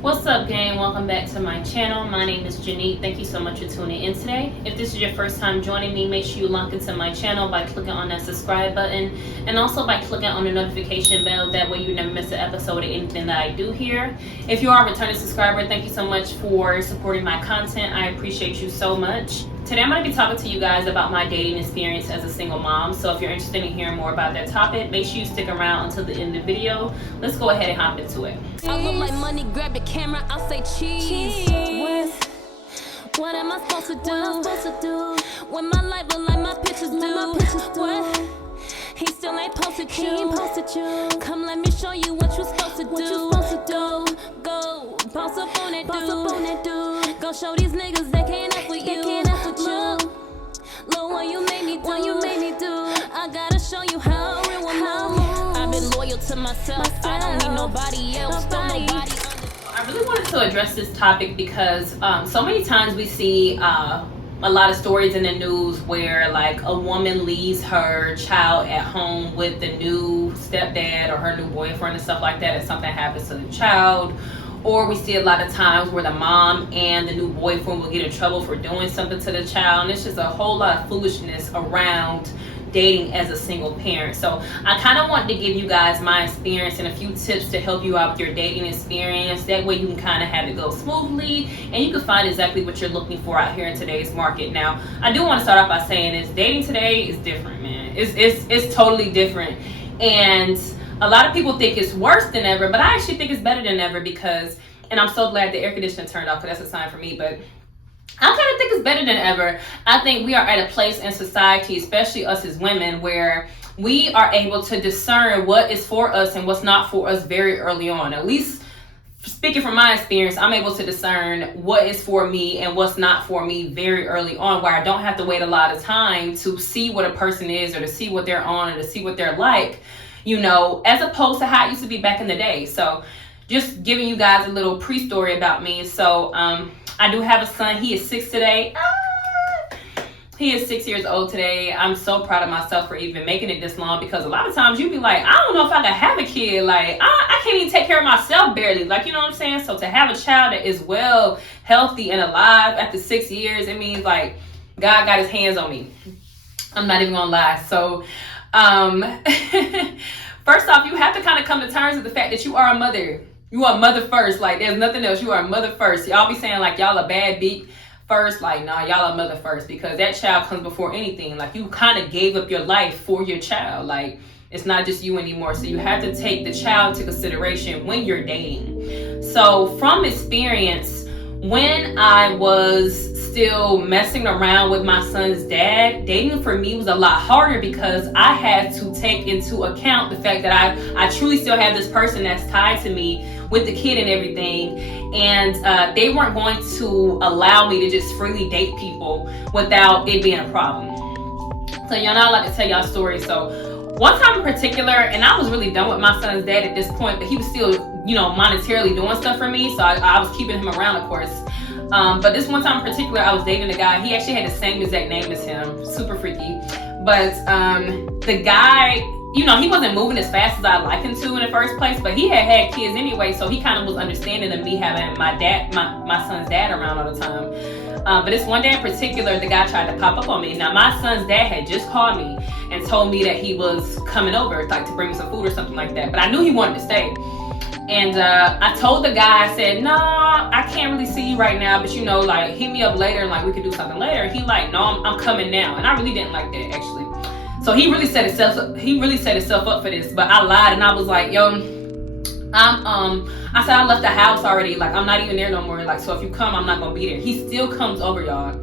What's up, gang? Welcome back to my channel. My name is Janique. Thank you so much for tuning in today. If this is your first time joining me, make sure you lock into my channel by clicking on that subscribe button and also by clicking on the notification bell. That way you never miss an episode of anything that I do here. If you are a returning subscriber, thank you so much for supporting my content. I appreciate you so much. Today I'm going to be talking to you guys about my dating experience as a single mom. So if you're interested in hearing more about that topic, make sure you stick around until the end of the video. Let's go ahead and hop into it. I look like money, grab the camera, I'll say cheese. What am I supposed to do? When my life look like my pictures do. What? He still ain't posted you. Come let me show you what you supposed to do. Go, bounce up on that dude. Go show these niggas they can't F with you. Look what you made me do. I gotta show you how real I'm. I've been loyal to myself. I don't need nobody else. I really wanted to address this topic because so many times we see a lot of stories in the news where like a woman leaves her child at home with the new stepdad or her new boyfriend and stuff like that, and something happens to the child. Or we see a lot of times where the mom and the new boyfriend will get in trouble for doing something to the child, and it's just a whole lot of foolishness around dating as a single parent. So I kind of wanted to give you guys my experience and a few tips to help you out with your dating experience. That way you can kind of have it go smoothly and you can find exactly what you're looking for out here in today's market. Now, I do want to start off by saying this: dating today is different, man. It's totally different, and a lot of people think it's worse than ever, but I actually think it's better than ever because, and I'm so glad the air conditioner turned off because that's a sign for me, but I kind of think it's better than ever. I think we are at a place in society, especially us as women, where we are able to discern what is for us and what's not for us very early on. At least speaking from my experience, I'm able to discern what is for me and what's not for me very early on, where I don't have to wait a lot of time to see what a person is or to see what they're on or to see what they're like, you know, as opposed to how it used to be back in the day. So just giving you guys a little pre-story about me. So I do have a son. He is 6 today. He is 6 years old today. I'm so proud of myself for even making it this long, because a lot of times you be like, I don't know if I can have a kid. Like, I can't even take care of myself barely. Like, you know what I'm saying? So to have a child that is well, healthy, and alive after 6 years, it means like God got his hands on me. I'm not even gonna lie. So first off, you have to kind of come to terms with the fact that you are a mother. You are a mother first. Like, there's nothing else. You are a mother first. Y'all be saying like y'all a bad beat first. Like, nah, y'all a mother first, because that child comes before anything. Like, you kind of gave up your life for your child. Like, it's not just you anymore. So you have to take the child into consideration when you're dating. So from experience, when I was still messing around with my son's dad, dating for me was a lot harder because I had to take into account the fact that I truly still have this person that's tied to me with the kid and everything, and they weren't going to allow me to just freely date people without it being a problem. So y'all know I like to tell y'all stories. So one time in particular, and I was really done with my son's dad at this point, but he was still, you know, monetarily doing stuff for me, so I was keeping him around, of course. But this one time in particular, I was dating a guy. He actually had the same exact name as him. Super freaky. But the guy, you know, he wasn't moving as fast as I'd like him to in the first place, but he had kids anyway, so he kind of was understanding of me having my son's dad around all the time. But this one day in particular, the guy tried to pop up on me. Now, my son's dad had just called me and told me that he was coming over, like to bring me some food or something like that. But I knew he wanted to stay. And I told the guy, I said, no, I can't really see you right now, but you know, like, hit me up later and like we could do something later. He like, no, I'm coming now. And I really didn't like that, actually. So he really set himself up for this, but I lied and I was like, yo, I said I left the house already. Like, I'm not even there no more. Like, so if you come, I'm not gonna be there. He still comes over, y'all.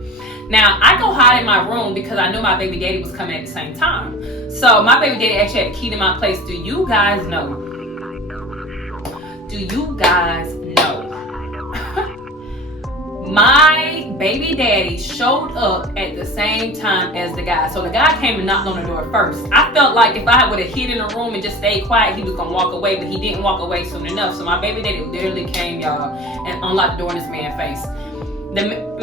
Now, I go hide in my room because I knew my baby daddy was coming at the same time. So my baby daddy actually had a key to my place. Do you guys know? My baby daddy showed up at the same time as the guy. So the guy came and knocked on the door first. I felt like if I would have hid in the room and just stayed quiet, he was gonna walk away, but he didn't walk away soon enough. So my baby daddy literally came, y'all, and unlocked the door in this man's face.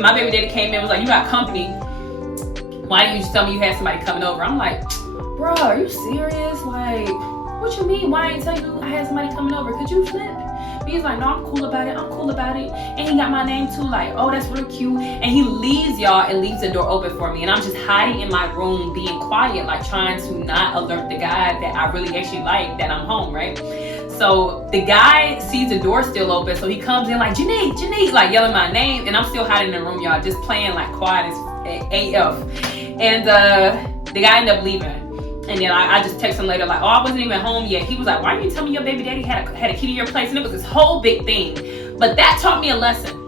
My baby daddy came in and was like, you got company. Why didn't you just tell me you had somebody coming over? I'm like, bro, are you serious? Like, what you mean? Why didn't I tell you I had somebody coming over? Could you flip? He's like, no, I'm cool about it. I'm cool about it. And he got my name too. Like, oh, that's real cute. And he leaves y'all and leaves the door open for me. And I'm just hiding in my room, being quiet, like trying to not alert the guy that I really actually like that I'm home, right? So the guy sees the door still open, so he comes in like, Janae, like yelling my name, and I'm still hiding in the room, y'all, just playing like quiet as AF. And the guy ended up leaving. And then I just text him later, like, oh, I wasn't even home yet. He was like, why didn't you tell me your baby daddy had a key to your place? And it was this whole big thing. But that taught me a lesson,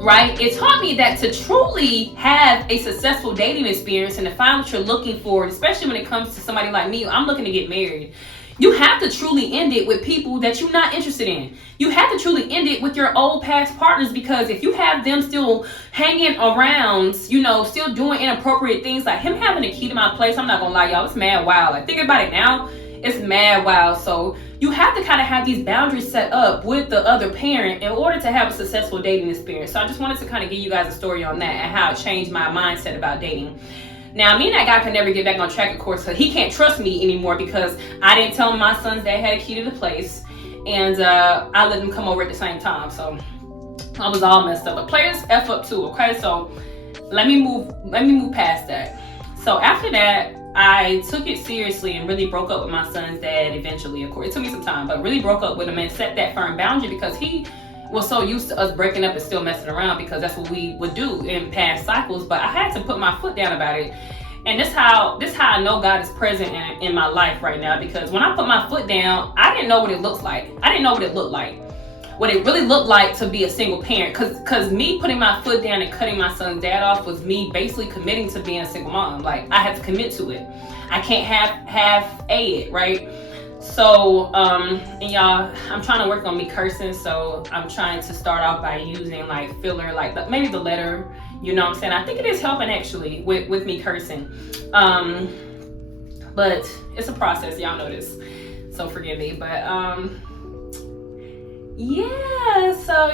right? It taught me that to truly have a successful dating experience and to find what you're looking for, especially when it comes to somebody like me, I'm looking to get married. You have to truly end it with people that you're not interested in. You have to truly end it with your old past partners, because if you have them still hanging around, still doing inappropriate things, like him having a key to my place, I'm not gonna lie, y'all, it's mad wild. Like, think about it now, it's mad wild. So you have to kind of have these boundaries set up with the other parent in order to have a successful dating experience. So I just wanted to kind of give you guys a story on that and how it changed my mindset about dating. Now, me and that guy could never get back on track, of course, because he can't trust me anymore because I didn't tell him my son's dad had a key to the place, and I let him come over at the same time. So I was all messed up. But players F up too, okay? So let me move past that. So after that, I took it seriously and really broke up with my son's dad eventually. Of course, it took me some time, but really broke up with him and set that firm boundary because he was so used to us breaking up and still messing around, because that's what we would do in past cycles. But I had to put my foot down about it. And this how I know God is present in my life right now, because when I put my foot down, I didn't know what it looks like. I didn't know what it looked like. What it really looked like to be a single parent. Cause me putting my foot down and cutting my son's dad off was me basically committing to being a single mom. Like, I had to commit to it. I can't have it, right? So, and y'all, I'm trying to work on me cursing, so I'm trying to start off by using like filler, like maybe the letter, you know what I'm saying? I think it is helping actually with me cursing. But it's a process, y'all know this, so forgive me. But yeah, so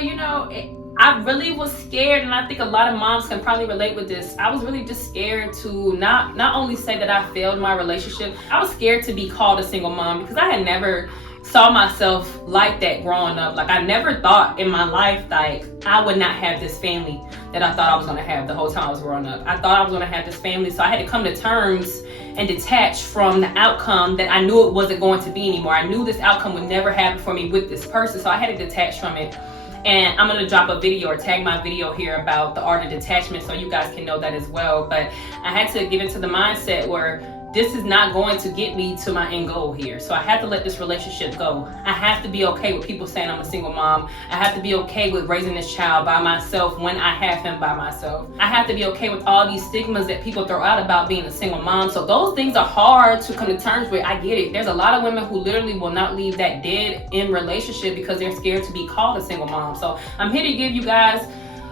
I really was scared, and I think a lot of moms can probably relate with this. I was really just scared to not only say that I failed my relationship, I was scared to be called a single mom, because I had never saw myself like that growing up. Like, I never thought in my life, like, I would not have this family that I thought I was going to have the whole time I was growing up. I thought I was going to have this family, so I had to come to terms and detach from the outcome that I knew it wasn't going to be anymore. I knew this outcome would never happen for me with this person, so I had to detach from it. And I'm going to drop a video or tag my video here about the art of detachment, so you guys can know that as well. But I had to get into the mindset where this is not going to get me to my end goal here. So I have to let this relationship go. I have to be okay with people saying I'm a single mom. I have to be okay with raising this child by myself when I have him by myself. I have to be okay with all these stigmas that people throw out about being a single mom. So those things are hard to come to terms with. I get it. There's a lot of women who literally will not leave that dead end relationship because they're scared to be called a single mom. So I'm here to give you guys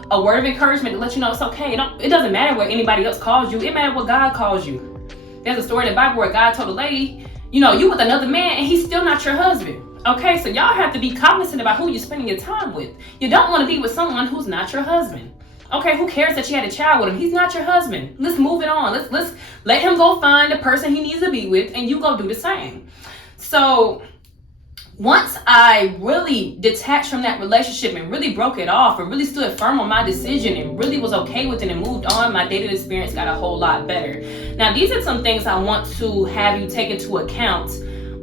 a word of encouragement to let you know it's okay. It doesn't matter what anybody else calls you. It matters what God calls you. There's a story in the Bible where God told a lady, you with another man and he's still not your husband. Okay, so y'all have to be cognizant about who you're spending your time with. You don't want to be with someone who's not your husband. Okay, who cares that you had a child with him? He's not your husband. Let's move it on. Let's let him go find the person he needs to be with, and you go do the same. So once I really detached from that relationship and really broke it off and really stood firm on my decision and really was okay with it and moved on, my dating experience got a whole lot better. Now, these are some things I want to have you take into account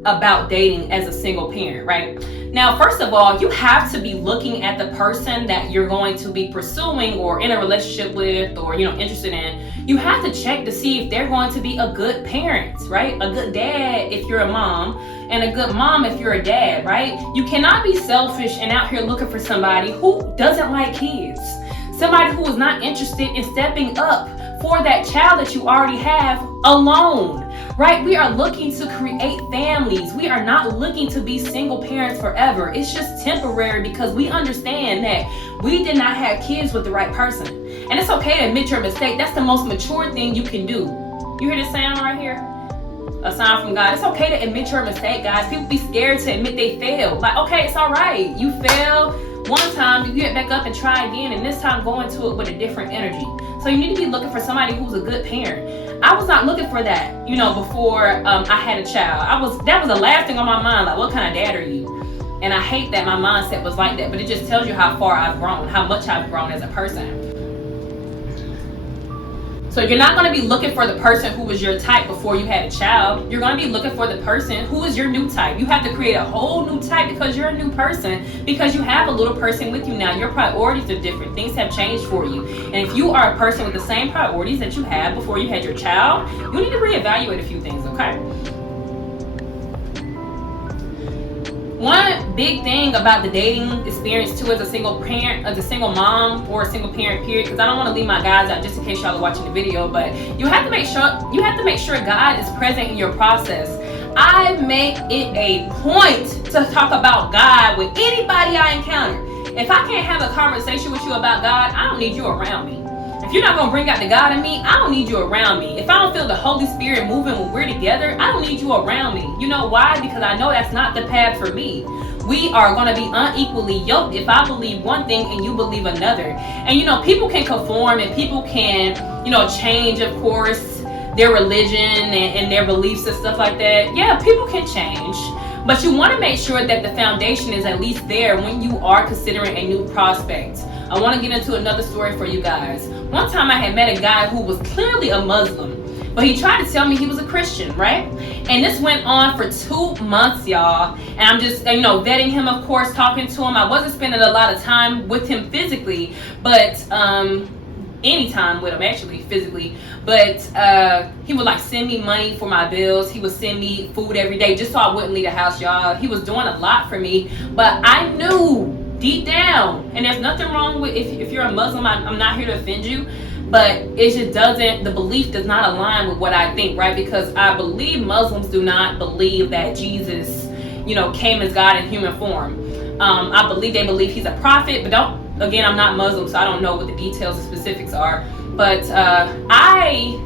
about dating as a single parent, right? Now, first of all, you have to be looking at the person that you're going to be pursuing or in a relationship with or, interested in. You have to check to see if they're going to be a good parent, right? A good dad if you're a mom, and a good mom if you're a dad, right? You cannot be selfish and out here looking for somebody who doesn't like kids. Somebody who is not interested in stepping up for that child that you already have alone, right? We are looking to create families. We are not looking to be single parents forever. It's just temporary because we understand that we did not have kids with the right person. And it's okay to admit your mistake. That's the most mature thing you can do. You hear this sound right here? A sign from God. It's okay to admit your mistake, guys. People be scared to admit they failed. Like, okay, it's all right. You failed one time, you get back up and try again, and this time go into it with a different energy. So you need to be looking for somebody who's a good parent. I was not looking for that, before I had a child. That was the last thing on my mind. Like, what kind of dad are you? And I hate that my mindset was like that, but it just tells you how far I've grown, how much I've grown as a person. So you're not going to be looking for the person who was your type before you had a child. You're going to be looking for the person who is your new type. You have to create a whole new type because you're a new person, because you have a little person with you now. Your priorities are different. Things have changed for you. And if you are a person with the same priorities that you had before you had your child, you need to reevaluate a few things, okay? One big thing about the dating experience too, as a single parent, as a single mom, or a single parent period, because I don't want to leave my guys out just in case y'all are watching the video, but you have to make sure God is present in your process. I make it a point to talk about God with anybody I encounter. If I can't have a conversation with you about God, I don't need you around me. If you're not going to bring out the God in me, I don't need you around me. If I don't feel the Holy Spirit moving when we're together, I don't need you around me. You know why? Because I know that's not the path for me. We are going to be unequally yoked if I believe one thing and you believe another. And you know, people can conform and people can, you know, change, of course, their religion and their beliefs and stuff like that. Yeah, people can change. But you want to make sure that the foundation is at least there when you are considering a new prospect. I want to get into another story for you guys. One time I had met a guy who was clearly a Muslim, but he tried to tell me he was a Christian, right? And this went on for 2 months, y'all. And I'm just, you know, vetting him, of course, talking to him. I wasn't spending a lot of time with him physically, but any time with him, actually, physically. But he would like send me money for my bills. He would send me food every day just so I wouldn't leave the house, y'all. He was doing a lot for me, but I knew deep down, and there's nothing wrong with if you're a Muslim, I'm not here to offend you, but it just doesn't, the belief does not align with what I think, right? Because I believe Muslims do not believe that Jesus, you know, came as God in human form. I believe they believe he's a prophet, but again, I'm not Muslim, so I don't know what the details and specifics are. But I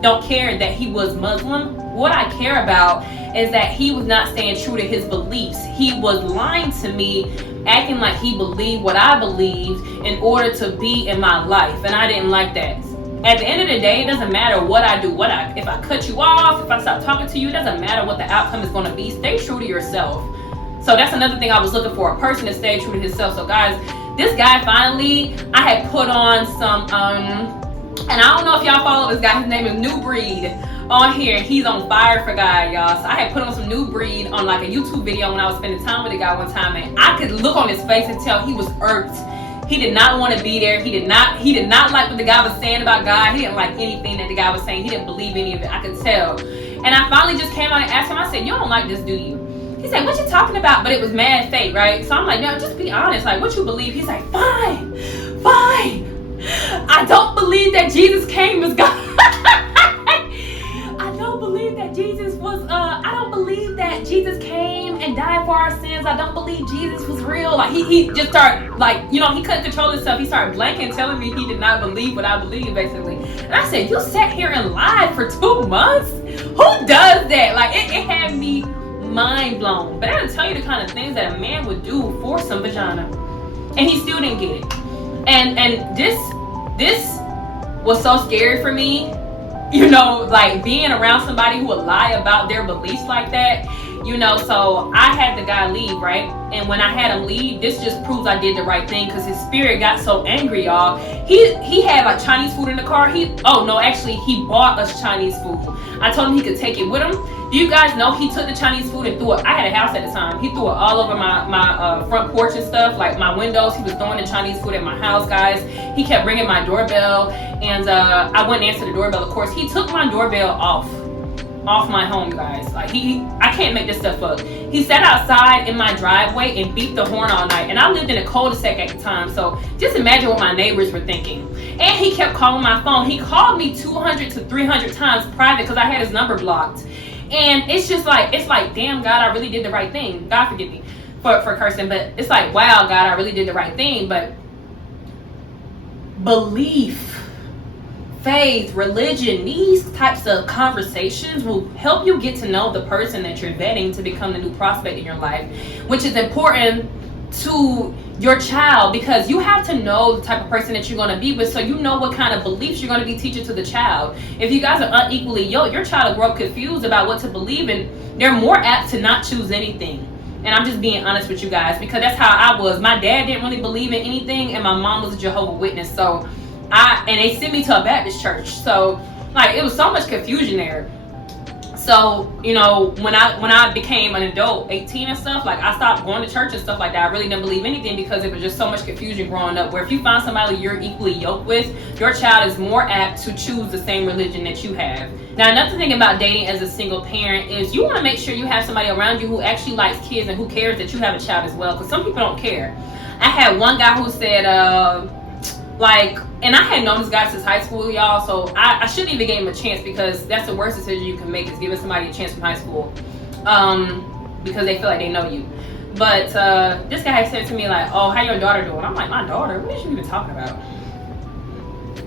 don't care that he was Muslim. What I care about is that he was not staying true to his beliefs. He was lying to me, acting like he believed what I believed in order to be in my life, and I didn't like that. At the end of the day, it doesn't matter what I do, if I cut you off, if I stop talking to you, it doesn't matter what the outcome is going to be. Stay true to yourself. So that's another thing I was looking for, a person to stay true to himself. So guys, this guy finally, I had put on some, and I don't know if y'all follow this guy, his name is New Breed on here. He's on fire for God, y'all. So I had put on some New Breed on like a YouTube video when I was spending time with the guy one time, and I could look on his face and tell he was irked. He did not want to be there. He did not like what the guy was saying about God. He didn't like anything that the guy was saying. He didn't believe any of it. I could tell. And I finally just came out and asked him, I said, you don't like this, do you? He said, what you talking about? But it was mad fake, right? So I'm like, no, just be honest. Like, what you believe? He's like, fine. I don't believe that Jesus came as God. I don't believe that Jesus was, I don't believe that Jesus came and died for our sins. I don't believe Jesus was real. Like, he just started, like, you know, he couldn't control himself. He started blanking, telling me he did not believe what I believe, basically. And I said, you sat here and lied for 2 months? Who does that? Like, it had me mind blown. But I didn't tell you the kind of things that a man would do for some vagina, and he still didn't get it. And this was so scary for me, you know, like being around somebody who would lie about their beliefs like that, you know. So I had the guy leave, right? And when I had him leave, this just proves I did the right thing, because his spirit got so angry, y'all. He had like Chinese food in the car. He bought us Chinese food. I told him he could take it with him. Do you guys know he took the Chinese food and threw it? I had a house at the time. He threw it all over my front porch and stuff, like my windows. He was throwing the Chinese food at my house, guys. He kept ringing my doorbell, and I wouldn't answer the doorbell, of course. He took my doorbell off my home, guys. Like, I can't make this stuff up. He sat outside in my driveway and beat the horn all night. And I lived in a cul-de-sac at the time, so just imagine what my neighbors were thinking. And he kept calling my phone. He called me 200 to 300 times private because I had his number blocked. And it's just like, damn, God, I really did the right thing. God forgive me for cursing, but it's like, wow, God, I really did the right thing. But belief, faith, religion, these types of conversations will help you get to know the person that you're vetting to become the new prospect in your life, which is important to your child, because you have to know the type of person that you're going to be with, so you know what kind of beliefs you're going to be teaching to the child. If you guys are unequally yoked, your child will grow up confused about what to believe, and they're more apt to not choose anything. And I'm just being honest with you guys, because that's how I was. My dad didn't really believe in anything, and my mom was a Jehovah's Witness. So and they sent me to a Baptist church. So like, it was so much confusion there. So, you know, when I became an adult, 18 and stuff, like, I stopped going to church and stuff like that. I really didn't believe anything, because it was just so much confusion growing up, where if you find somebody you're equally yoked with, your child is more apt to choose the same religion that you have. Now, another thing about dating as a single parent is you want to make sure you have somebody around you who actually likes kids and who cares that you have a child as well, because some people don't care. I had one guy who said, and I had known this guy since high school, y'all, so I shouldn't even give him a chance, because that's the worst decision you can make, is giving somebody a chance from high school, because they feel like they know you. But this guy had said to me, like, oh, how your daughter doing? I'm like, my daughter? What is you even talking about?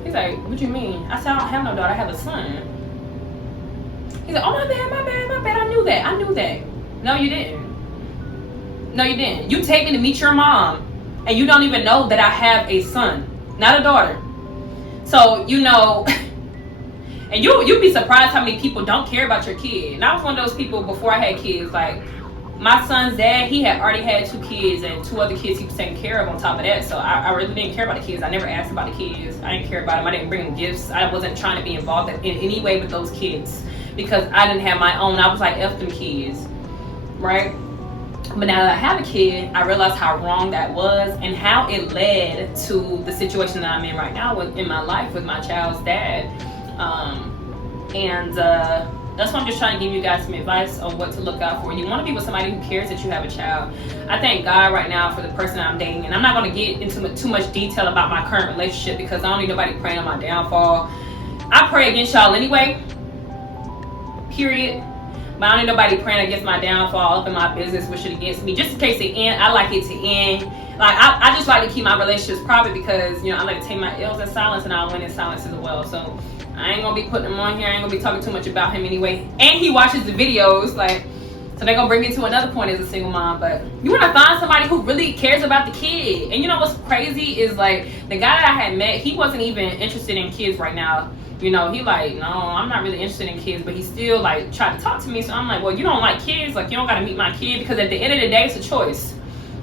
He's like, what do you mean? I said, I don't have no daughter, I have a son. He's like, oh, my bad, I knew that. No, you didn't. You take me to meet your mom, and you don't even know that I have a son, not a daughter. So, you know, and you'd be surprised how many people don't care about your kid. And I was one of those people before I had kids. Like, my son's dad, he had already had 2 kids and 2 other kids he was taking care of on top of that. So I really didn't care about the kids. I never asked about the kids. I didn't care about them. I didn't bring them gifts. I wasn't trying to be involved in any way with those kids, because I didn't have my own. I was like, F them kids, right? But now that I have a kid, I realized how wrong that was, and how it led to the situation that I'm in right now in my life with my child's dad. That's why I'm just trying to give you guys some advice on what to look out for. You want to be with somebody who cares that you have a child. I thank God right now for the person I'm dating, and I'm not going to get into too much detail about my current relationship, because I don't need nobody praying on my downfall. I pray against y'all anyway, period. But I don't need nobody praying against my downfall, up in my business, wishing against me. Just in case it end, I like it to end. Like, I just like to keep my relationships private, because, you know, I like to take my L's in silence, and I'll win in silence as well. So I ain't gonna be putting him on here. I ain't gonna be talking too much about him anyway. And he watches the videos, like, so they're gonna bring me to another point as a single mom. But you wanna find somebody who really cares about the kid. And you know what's crazy is, like, the guy that I had met, he wasn't even interested in kids right now. You know, he like, no, I'm not really interested in kids, but he still like tried to talk to me. So I'm like, well, you don't like kids, like, you don't gotta meet my kid, because at the end of the day, it's a choice,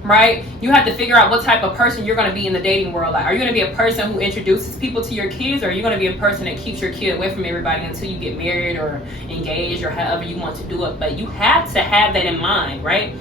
right? You have to figure out what type of person you're gonna be in the dating world. Like, are you gonna be a person who introduces people to your kids, or are you gonna be a person that keeps your kid away from everybody until you get married or engaged, or however you want to do it? But you have to have that in mind, right?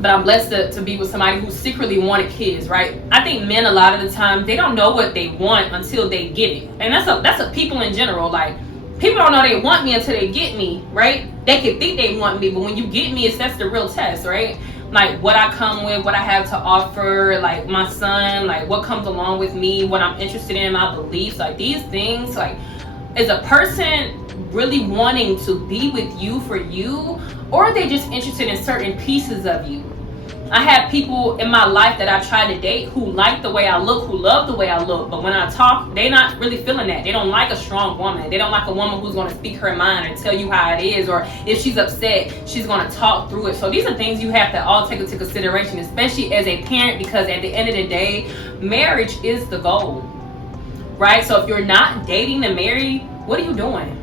But I'm blessed to be with somebody who secretly wanted kids, right? I think men, a lot of the time, they don't know what they want until they get it. And that's a people in general. Like, people don't know they want me until they get me, right? They can think they want me, but when you get me, that's the real test, right? Like, what I come with, what I have to offer, like, my son, like, what comes along with me, what I'm interested in, my beliefs, like, these things, like, is a person really wanting to be with you for you, or are they just interested in certain pieces of you? I have people in my life that I've tried to date who like the way I look, who love the way I look, but when I talk, they're not really feeling that. They don't like a strong woman. They don't like a woman who's going to speak her mind and tell you how it is, or if she's upset, she's going to talk through it. So these are things you have to all take into consideration, especially as a parent, because at the end of the day, marriage is the goal, right? So if you're not dating to marry, what are you doing?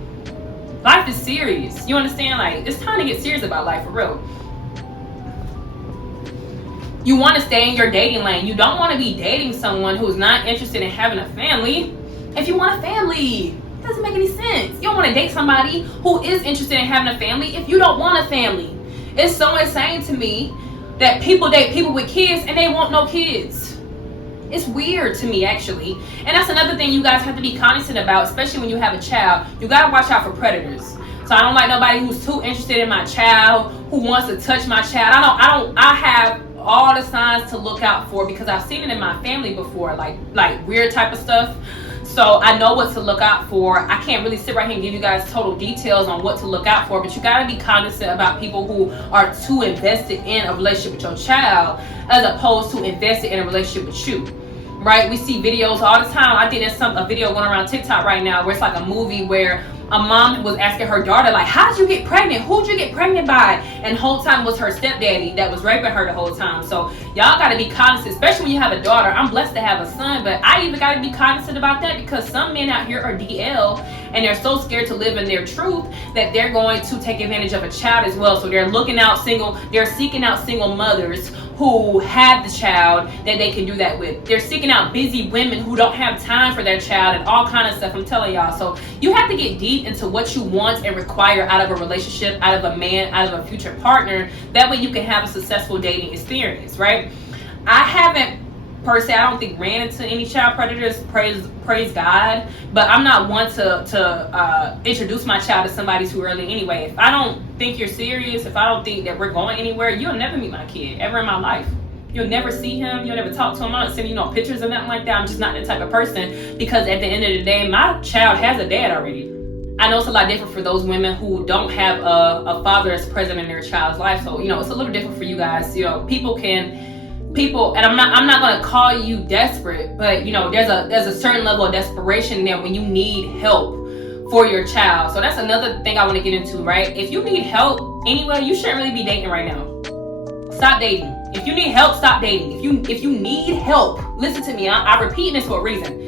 Life is serious. You understand? Like, it's time to get serious about life, for real. You want to stay in your dating lane. You don't want to be dating someone who's not interested in having a family. If you want a family, it doesn't make any sense. You don't want to date somebody who is interested in having a family if you don't want a family. It's so insane to me that people date people with kids and they want no kids. It's weird to me, actually. And that's another thing you guys have to be cognizant about, especially when you have a child. You got to watch out for predators. So I don't like nobody who's too interested in my child, who wants to touch my child. I have all the signs to look out for, because I've seen it in my family before, like weird type of stuff. So I know what to look out for. I can't really sit right here and give you guys total details on what to look out for, but you got to be cognizant about people who are too invested in a relationship with your child as opposed to invested in a relationship with you, right? We see videos all the time. I think there's a video going around TikTok right now where it's like a movie where a mom was asking her daughter, like, how'd you get pregnant? Who'd you get pregnant by? And the whole time was her stepdaddy that was raping her the whole time. So y'all got to be cognizant, especially when you have a daughter. I'm blessed to have a son, but I even got to be cognizant about that, because some men out here are DL and they're so scared to live in their truth that they're going to take advantage of a child as well. So they're seeking out single mothers who have the child that they can do that with. They're seeking out busy women who don't have time for their child and all kind of stuff. I'm telling y'all. So you have to get deep into what you want and require out of a relationship, out of a man, out of a future partner. That way you can have a successful dating experience, right? I haven't per se, I don't think, ran into any child predators, praise God, but I'm not one to introduce my child to somebody too early anyway. If I don't think you're serious, if I don't think that we're going anywhere, you'll never meet my kid ever in my life. You'll never see him, you'll never talk to him. I'm not sending you no pictures or nothing like that. I'm just not that type of person, because at the end of the day, my child has a dad already. I know it's a lot different for those women who don't have a father that's present in their child's life. So, it's a little different for you guys. People, and I'm not gonna call you desperate, but there's a certain level of desperation there when you need help for your child. So that's another thing I want to get into, right? If you need help anyway, you shouldn't really be dating right now. Stop dating. If you need help, stop dating. If you need help, listen to me. I'm repeating this for a reason.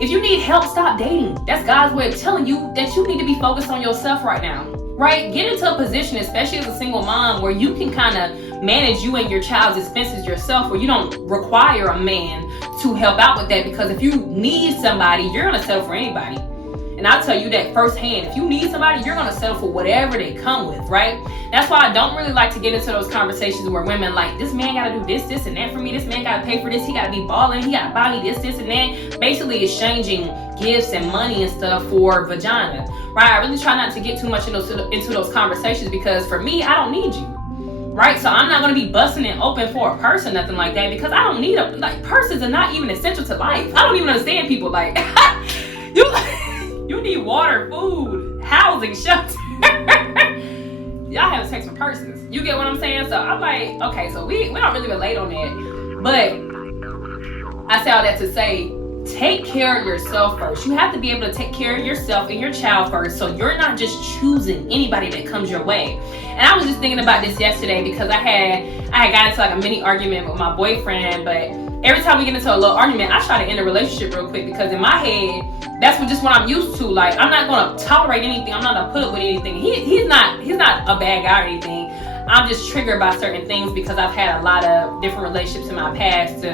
If you need help, stop dating. That's God's way of telling you that you need to be focused on yourself right now, right? Get into a position, especially as a single mom, where you can kind of manage you and your child's expenses yourself, where you don't require a man to help out with that. Because if you need somebody, you're going to settle for anybody. And I'll tell you that firsthand. If you need somebody, you're going to settle for whatever they come with, right? That's why I don't really like to get into those conversations where women like, this man got to do this, and that for me. This man got to pay for this. He got to be balling. He got to buy me this, and that. Basically exchanging gifts and money and stuff for vagina, right? I really try not to get too much into those conversations, because for me, I don't need you. Right? So I'm not going to be busting it open for a purse or nothing like that, because I don't need purses are not even essential to life. I don't even understand people like, you need water, food, housing, shelter. Y'all have sex for purses. You get what I'm saying? So I'm like, okay, so we don't really relate on that. But I say all that to say, take care of yourself first. You have to be able to take care of yourself and your child first, so you're not just choosing anybody that comes your way. And I was just thinking about this yesterday, because I had got into like a mini argument with my boyfriend, but every time we get into a little argument, I try to end a relationship real quick, because in my head, that's what I'm used to. Like, I'm not gonna tolerate anything. I'm not gonna put up with anything. He's not a bad guy or anything. I'm just triggered by certain things, because I've had a lot of different relationships in my past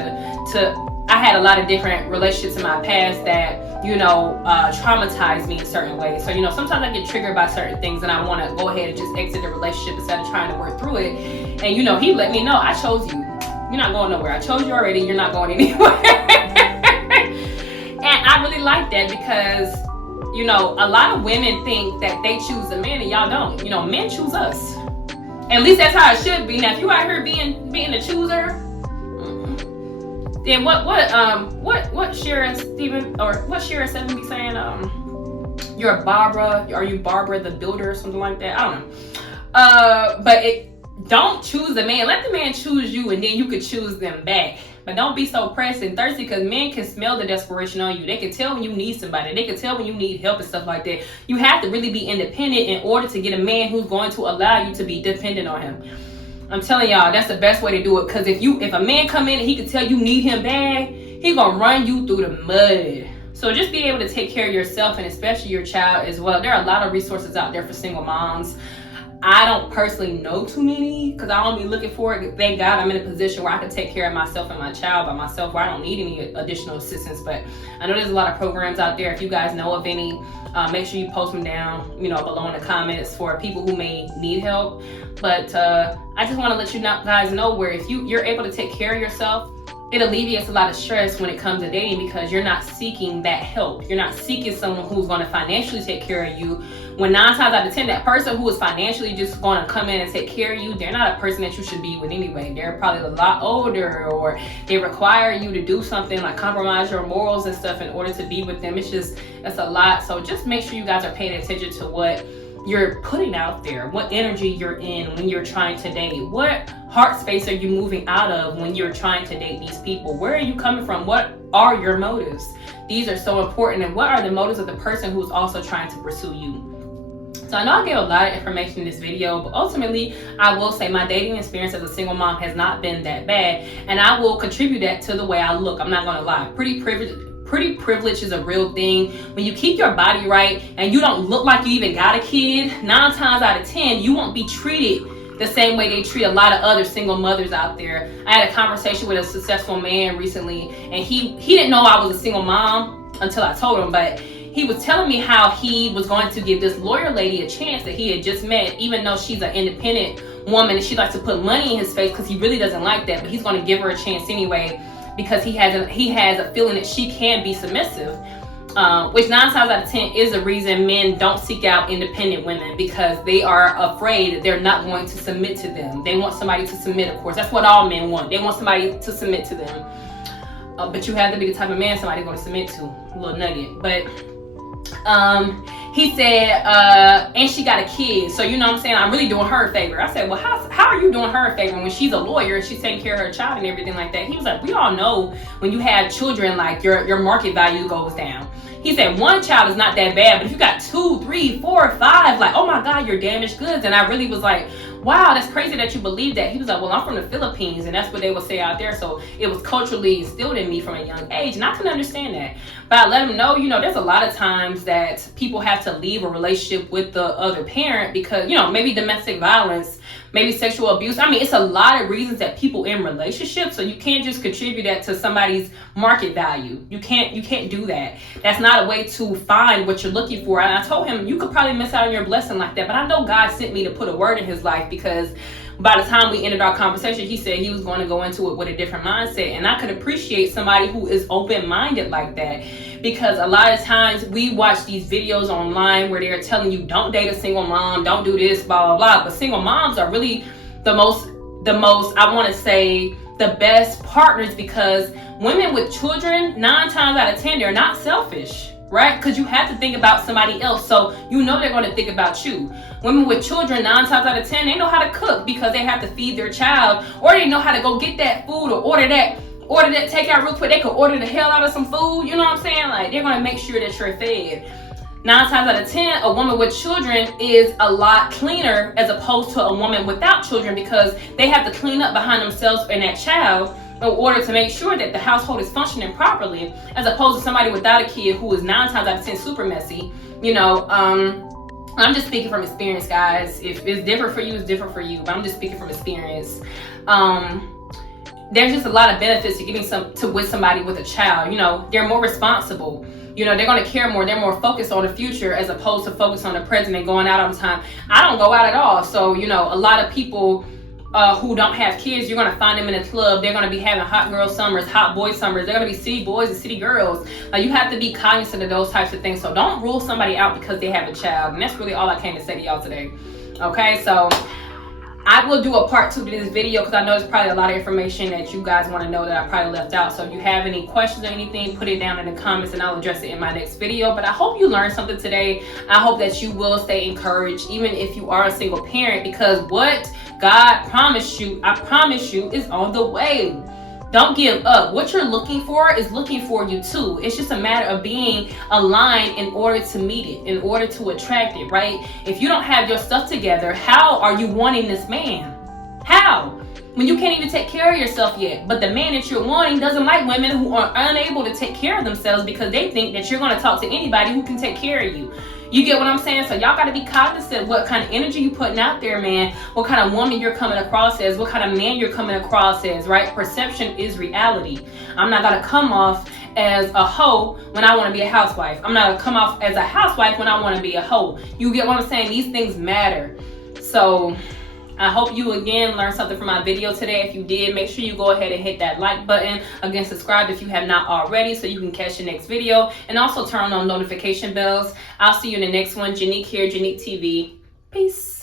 I had a lot of different relationships in my past that, traumatized me in certain ways. So, sometimes I get triggered by certain things, and I want to go ahead and just exit the relationship instead of trying to work through it. And, he let me know, I chose you. You're not going nowhere. I chose you already. You're not going anywhere. And I really like that, because, a lot of women think that they choose a man and y'all don't. Men choose us. At least that's how it should be. Now, if you out here being the chooser, then what Shira Steven, or what Shira 7 be saying? You're a Barbara. Are you Barbara the Builder or something like that? I don't know. But don't choose the man. Let the man choose you, and then you could choose them back. But don't be so pressed and thirsty, because men can smell the desperation on you. They can tell when you need somebody. They can tell when you need help and stuff like that. You have to really be independent in order to get a man who's going to allow you to be dependent on him. I'm telling y'all, that's the best way to do it. Because if a man come in and he can tell you need him bad, he gonna run you through the mud. So just be able to take care of yourself, and especially your child as well. There are a lot of resources out there for single moms. I don't personally know too many, because I don't be looking for it. Thank God I'm in a position where I can take care of myself and my child by myself, where I don't need any additional assistance. But I know there's a lot of programs out there. If you guys know of any, make sure you post them down, below in the comments for people who may need help. But I just want to let you guys know, where if you're able to take care of yourself, it alleviates a lot of stress when it comes to dating, because you're not seeking that help. You're not seeking someone who's going to financially take care of you. When 9 times out of 10, that person who is financially just going to come in and take care of you, they're not a person that you should be with anyway. They're probably a lot older, or they require you to do something like compromise your morals and stuff in order to be with them. That's a lot. So just make sure you guys are paying attention to what you're putting out there, what energy you're in when you're trying to date, what heart space are you moving out of when you're trying to date these people, where are you coming from, what are your motives? These are so important. And what are the motives of the person who's also trying to pursue you? So I know I gave a lot of information in this video, but ultimately I will say my dating experience as a single mom has not been that bad, and I will contribute that to the way I look. I'm not gonna lie. Pretty privilege is a real thing. When you keep your body right and you don't look like you even got a kid, 9 times out of 10 you won't be treated the same way they treat a lot of other single mothers out there. I had a conversation with a successful man recently, and he didn't know I was a single mom until I told him, but he was telling me how he was going to give this lawyer lady a chance that he had just met, even though she's an independent woman and she likes to put money in his face because he really doesn't like that, but he's going to give her a chance anyway because he has a feeling that she can be submissive, which 9 times out of 10 is the reason men don't seek out independent women, because they are afraid that they're not going to submit to them. They want somebody to submit, of course. That's what all men want. They want somebody to submit to them. But you have to be the type of man somebody's going to submit to. A little nugget. But he said, and she got a kid, so you know what I'm saying, I'm really doing her a favor. I said, well, how are you doing her a favor when she's a lawyer and she's taking care of her child and everything like that? He was like, we all know when you have children, like your market value goes down. He said 1 child is not that bad, but if you got 2, 3, 4, 5, like, oh my God, you're damaged goods. And I really was like, wow, that's crazy that you believe that. He was like, well, I'm from the Philippines, and that's what they would say out there. So it was culturally instilled in me from a young age, and I couldn't understand that. But I let him know, there's a lot of times that people have to leave a relationship with the other parent because, maybe domestic violence, maybe sexual abuse. I mean, it's a lot of reasons that people in relationships, so you can't just contribute that to somebody's market value. You can't do that. That's not a way to find what you're looking for. And I told him, you could probably miss out on your blessing like that, but I know God sent me to put a word in his life, because by the time we ended our conversation, he said he was going to go into it with a different mindset. And I could appreciate somebody who is open-minded like that, because a lot of times we watch these videos online where they're telling you, don't date a single mom, don't do this, blah, blah, blah. But single moms are really the most, I want to say, the best partners, because women with children, 9 times out of 10, they're not selfish. Right? Because you have to think about somebody else, so they're going to think about you. Women with children, 9 times out of 10, they know how to cook because they have to feed their child, or they know how to go get that food or order that takeout real quick. They could order the hell out of some food. You know what I'm saying? Like, they're going to make sure that you're fed. 9 times out of 10, a woman with children is a lot cleaner as opposed to a woman without children, because they have to clean up behind themselves and that child in order to make sure that the household is functioning properly, as opposed to somebody without a kid who is 9 times out of 10 super messy. I'm just speaking from experience, guys. If it's different for you, it's different for you, but I'm just speaking from experience. There's just a lot of benefits to getting with somebody with a child. They're more responsible. They're going to care more. They're more focused on the future as opposed to focus on the present and going out all the time. I don't go out at all. So, a lot of people who don't have kids, you're going to find them in a club. They're going to be having hot girl summers, hot boy summers. They're going to be city boys and city girls. You have to be cognizant of those types of things. So don't rule somebody out because they have a child. And that's really all I came to say to y'all today. Okay, so I will do a part 2 to this video, because I know there's probably a lot of information that you guys want to know that I probably left out. So if you have any questions or anything, put it down in the comments and I'll address it in my next video. But I hope you learned something today. I hope that you will stay encouraged, even if you are a single parent, because what God promised you, I promise you, is on the way. Don't give up. What you're looking for is looking for you too. It's just a matter of being aligned in order to meet it, in order to attract it, right? If you don't have your stuff together, how are you wanting this man? How? When you can't even take care of yourself yet. But the man that you're wanting doesn't like women who are unable to take care of themselves, because they think that you're going to talk to anybody who can take care of you. You get what I'm saying? So y'all got to be cognizant of what kind of energy you putting out there, man. What kind of woman you're coming across as. What kind of man you're coming across as, right? Perception is reality. I'm not going to come off as a hoe when I want to be a housewife. I'm not going to come off as a housewife when I want to be a hoe. You get what I'm saying? These things matter. So I hope you again learned something from my video today. If you did, make sure you go ahead and hit that like button. Again, subscribe if you have not already so you can catch the next video. And also turn on notification bells. I'll see you in the next one. Janique here, Janique TV. Peace.